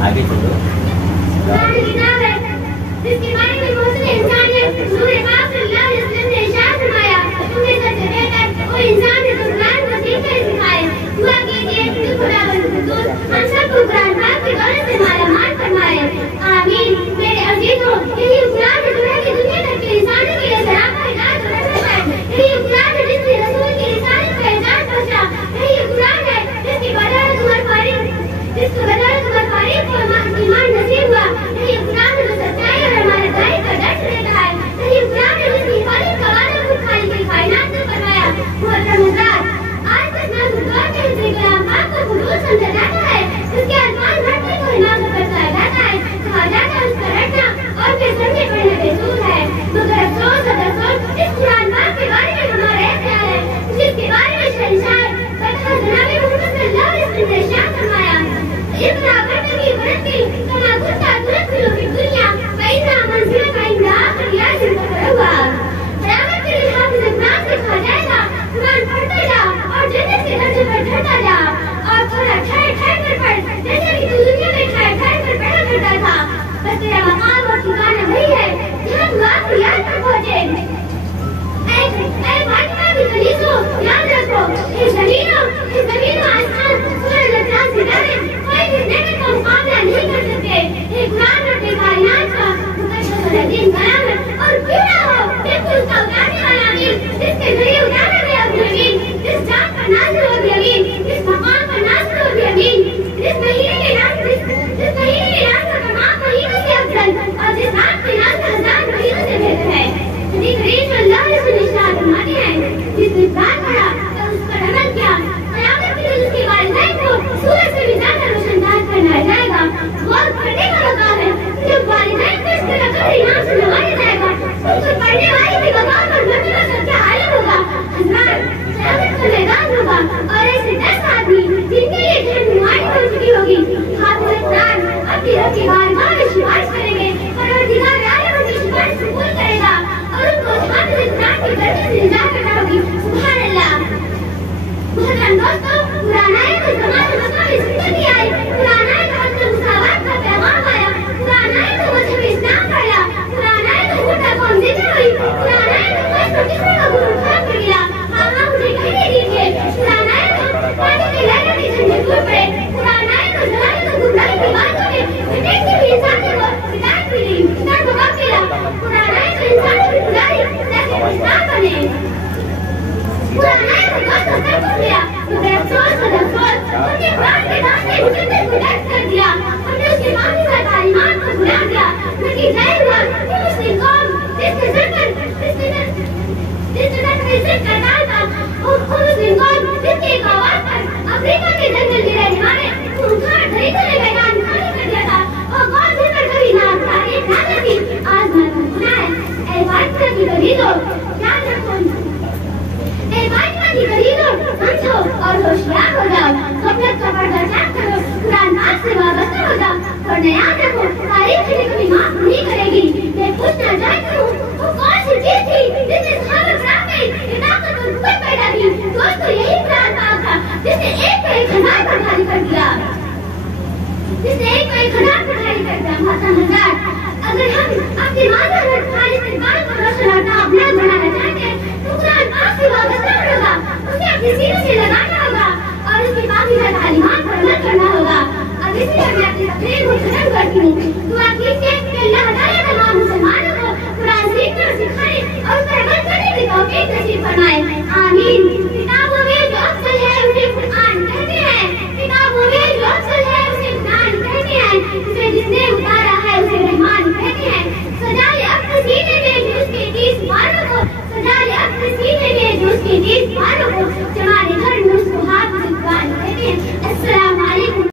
आगे चलो। जिसके बारे में मुस्लिम इंसानियत हुजूर पाक सल्लल्लाहु अलैहि वसल्लम ने इरशाद फरमाया, तुमने सबसे बेहतर वो इंसान है जो कुरान को सीखकर सिखाए। दुआ कीजिए कि खुदावंद हुजूर हम सबको कुरान पाक की दौलत से मालामाल फरमाए। आमीन। मेरे अजीजों, यही कुरान है जो की दुनिया तक के इंसानों के लिए सरापा हिदायत और रहमत है। यही कुरान है जिसने रसूल की रिसालत का एजाज बख्शा। यही कुरान है जिसकी बदौलत उमर फारूक को ईमान नसीब हुआ। यही कुरान है जो सच्चाई और ईमानदारी का दर्श देता है। यही कुरान है जिसकी हिफाजत का वादा खुद खालिक कायनात ने फरमाया। मोहतरम हज़रात, आज तक नाज़िल दौर में हिज़्र कलाम पाक को फुजूल समझा जाता है। उसके अल्फाज रटने को हिमाकत बताया जाता है। कहा जाता है उसका रटना और फिर समझे पढ़ना बेसूर है। मगर अफसोस और अफसोस, इस कुरान पाक के बारे में हमारा यह ख्याल है जिसके बारे में शहंशाह जनाब मोहम्मद सल्लल्लाहु अलैहि वसल्लम ने इरशाद फरमाया, इक़रा बरतकी बरतकी कमा कुन्ता तुरसिलु फी दुनिया व इन्ना मंज़िलका इंद आखिर यासिर तक़रबा। क़यामत के दिन हाफ़िज़ कुरान से कहा जाएगा, कुरान पढ़ता जा और जन्नत के दर्जे पर चढ़ता जा और थोड़ा ठहर ठहर कर पढ़, जैसे कि तू दुनिया में ठहर ठहर कर पढ़ा करता था। बस तेरा मकाम और ठिकाना वही है जहाँ तू आखिर याद पर पहुँचे। फातिमा की कलीसियों, याद रखो, इस ज़मीन और आसमान, सूरज और चाँद सितारे कोई भी नेमत का मुकाबला नहीं कर सकते। ये कुरान अपने कायनात का मुक़द्दस और अज़ीम कलाम है। और क्यों ना हो, बिल्कुल उसका उतारने वाला अमीन, जिसके जरिए उतारा गया भी अमीन, जिस जात पर नाज़िल हो भी अमीन, जिस मकाम पर नाज़िल हो भी अमीन, जिस महीने के नाज़िल का तमाम महीनों से अफजल और जिस रात के नाज़िल हज़ार महीनों से बेहतर है। नबी करीम सल्लल्लाहु अलैहि वसल्लम इरशाद फरमाते हैं, जिसने कुरान पढ़ा और उस पर अमल किया, क़यामत के दिन उसके वालिदैन को सूरज से भी ज़्यादा रोशनदार पहनाया जाएगा। गौर करने का मकाम है, जब वालिदैन को इस तरह का इनाम से नवाजा जाएगा, उसको पढ़ने वाले के मकाम और मर्तबा का क्या हालत होगा। हज़रात, क़यामत का मैदान होगा और ऐसे 10 आदमी जिनके लिए जहन्नुमाई हो चुकी होगी, हाफ़िज़ कुरान अपनी रब की बारगाह में सिफारिश करेंगे, परवरदिगार आलम उनकी सिफारिश कबूल करेगा और उनको हाफ़िज़ कुरान की बरकत से निजात अता होगी। सुभान अल्लाह। मोहतरम दोस्तों, कुरान आए तो ज़माने मकाम ज़िंदगी आई, कुरान आए तो अदल मुसावात का पैगाम आया, कुरान आए तो मज़हब इस्लाम बढ़ा, कुरान आए तो मुर्दा कौम ज़िंदा हुई, कुरान आए तो कष्ट और किस्मत का गुरूर खत्म कर गया। हाँ, मुझे कहने दीजिए, कुरान आए तो पानी के लहरों के झंडे टूट पड़े, कुरान आए तो ज़लालत और गुमराही की बातों में भटकती हुई इंसानियत को हिदायत मिली, दर्द व गम मिला। कुरान आए तो इंसानों की खुदाई ताकि इंसान बने। कुरान आए तो दोस्तों सब कुछ दिया, मगर अफसोस और अफसोस, हमने कुरान के नाम से मुकद्दस को दर्द कर दिया, हमने उसके मामले का तालीमात को भुला दिया। नतीजा हुआ कि मुस्लिम कौम जिसके सर पर इज्जत का ताज था, वो मुस्लिम कौम जिसकी एक आवाज पर अफ्रीका के जंगल में रहने वाले खूंखार दरिंदों ने मैदान खाली कर दिया था। वो कौम जिस पर कभी ना तारीफ ना करती, आज महसूस होना है। ऐ फातिमा की गलीजों, याद रखो, ऐ फातिमा की गलीजों, समझो और होशियार हो जाओ, गफलत का पर्दा त्याग करो, कुरान पाक से वाबस्ता हो जाओ और याद रखो, तारीख कभी माफ नहीं करेगी। ये